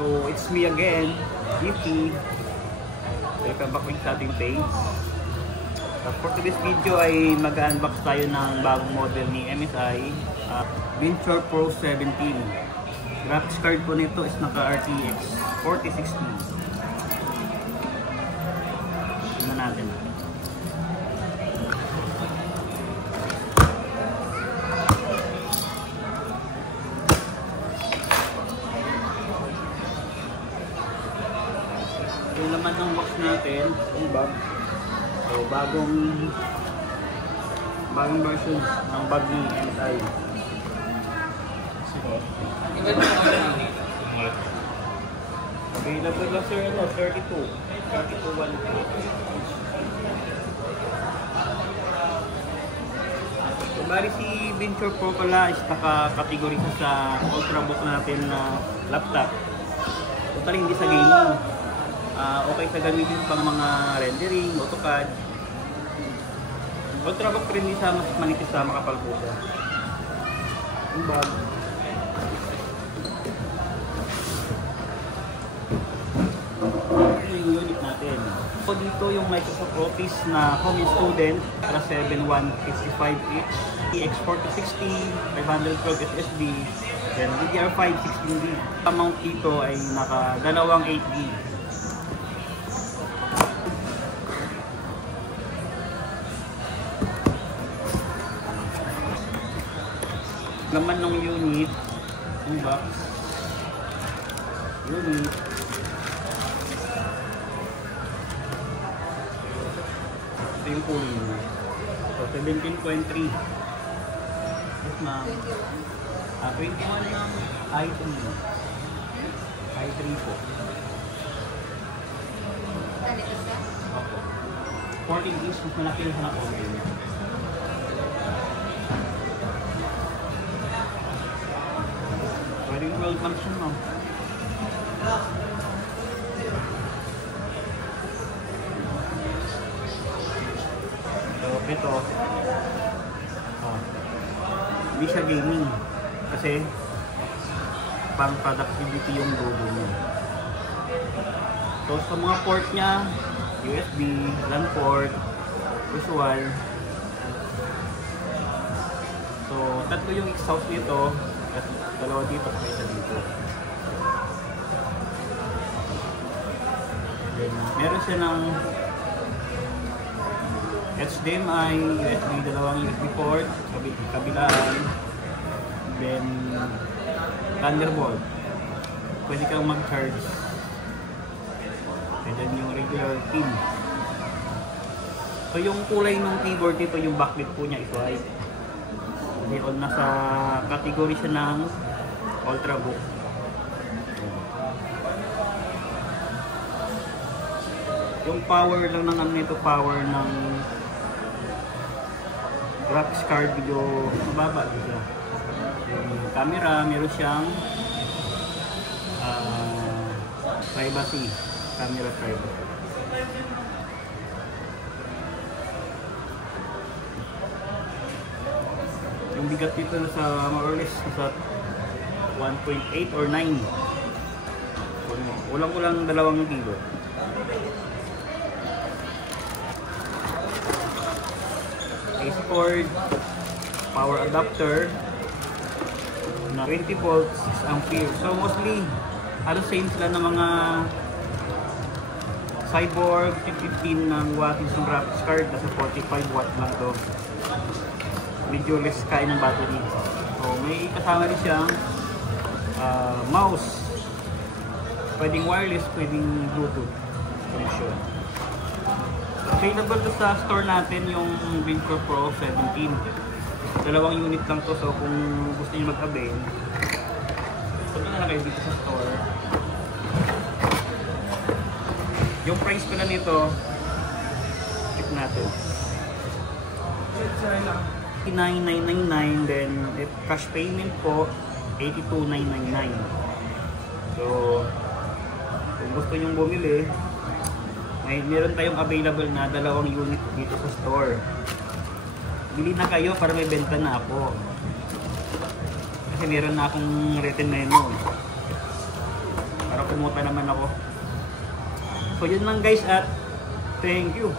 So, it's me again, Yuki. Welcome back sa ating page. For today's video ay mag-unbox tayo ng bagong model ni MSI, Venture Pro 17. Graphics card po nito is naka RTX 4060. Tingnan natin. Yung laman ng box natin, yung bag. So, bagong version ng bag ni MSI. Available lang sir, 32. 32.1. So, bali si Venture Pro pala is naka-category sa ultrabook natin na laptop. Totally hindi sa gaming. Okay sa gamitin pang mga rendering, AutoCAD. Ultrabook rin din sa mas manipis sa makapal po siya. Yung bag. Ito yung unit natin. So dito yung Microsoft Office na Home Student para 7/165 inch, TX4060, 512 SSD, then DDR5 16GB. Ang mount dito ay naka dalawang 8GB. Laman ng unit, yung box, unit, ito yung cooling. So 17.3. Yes ma'am. 21 yung i3. i3 po. Opo. 14 inch, mas malaki yung hanap ko. Pwedeng 12 months yun, no? So, ito. Hindi siya gaming. Kasi, pang productivity yung logo niya. So, sa mga port niya, USB, LAN port, visual. So, tatlo yung exhaust nito. At dalawa dito at isa dito. Then, meron siya ng HDMI, USB, dalawang USB port, kabilaan. Then, Thunderbolt. Pwede kang mag-charge. And then yung regular pin. So, yung kulay ng keyboard dito, yung backlit po niya is white. Ngayon, nasa category siya ng ultrabook. Yung power lang ng ano nito, power ng graphics card, video mababa dito. Yung camera, meron siyang privacy, camera privacy. Yung bigat dito sa more or less sa 1.8 or 9. Ulang-ulang 2 kilo. AC cord, power adapter na 20 volts, 6 ampere. So mostly halos same sila ng mga Cyborg 15 ng wattage ng graphics card, nasa 45 watt lang to. Medyo less kain ng battery. So may kasama rin siyang mouse. Pwedeng wireless, pwedeng Bluetooth connection. Available to sa store natin yung Venture Pro 17. Dalawang unit lang to, so kung gusto niyo mag-avail, punta na lang kayo dito sa store. Yung price pala nito, check natin. 9,999, then cash payment po 82,999. So kung gusto nyong bumili, meron tayong available na 2 unit dito sa store. Bili na kayo para may benta na ako. Kasi meron na akong written memo para promote naman ako. So yun lang guys at thank you.